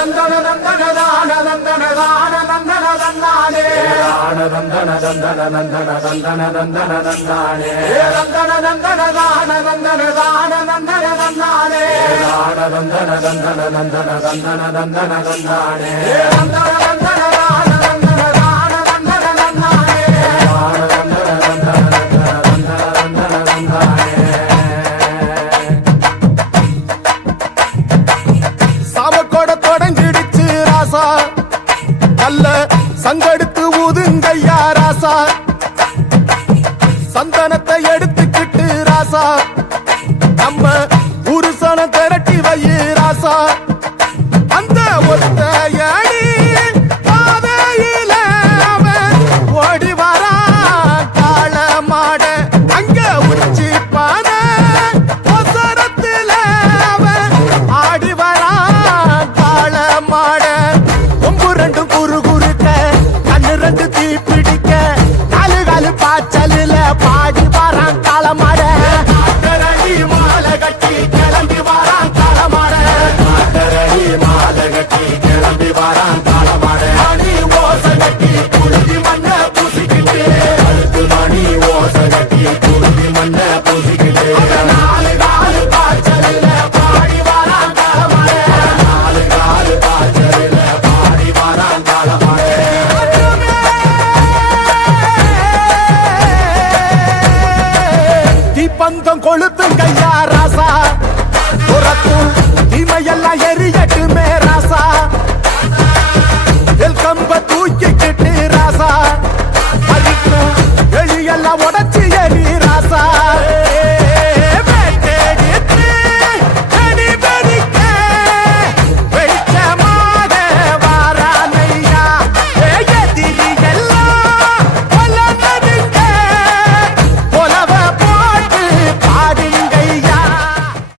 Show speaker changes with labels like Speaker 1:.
Speaker 1: தந்தன தந்தன தான தந்தன தான தந்தன தந்தானே தான தந்தன தந்தன தந்தன தந்தன தந்தன தந்தானே தந்தன தந்தன தான தந்தன தான தந்தன தந்தானே தான தந்தன தந்தன தந்தன தந்தன தந்தன தந்தானே தந்தன தந்தன
Speaker 2: சாமக்கோட தொடங்கிடுச்சு ராசா. நல்ல சங்கடுத்து ஊதுங்கய்யா ராசா. சந்தனத்தை எடுத்துக்கிட்டு ராசா. நம்ம புருஷனை திரட்டி வை ராசா. பந்தம் கொளுத்துங்க ஐயா ராசா. துறக்கும்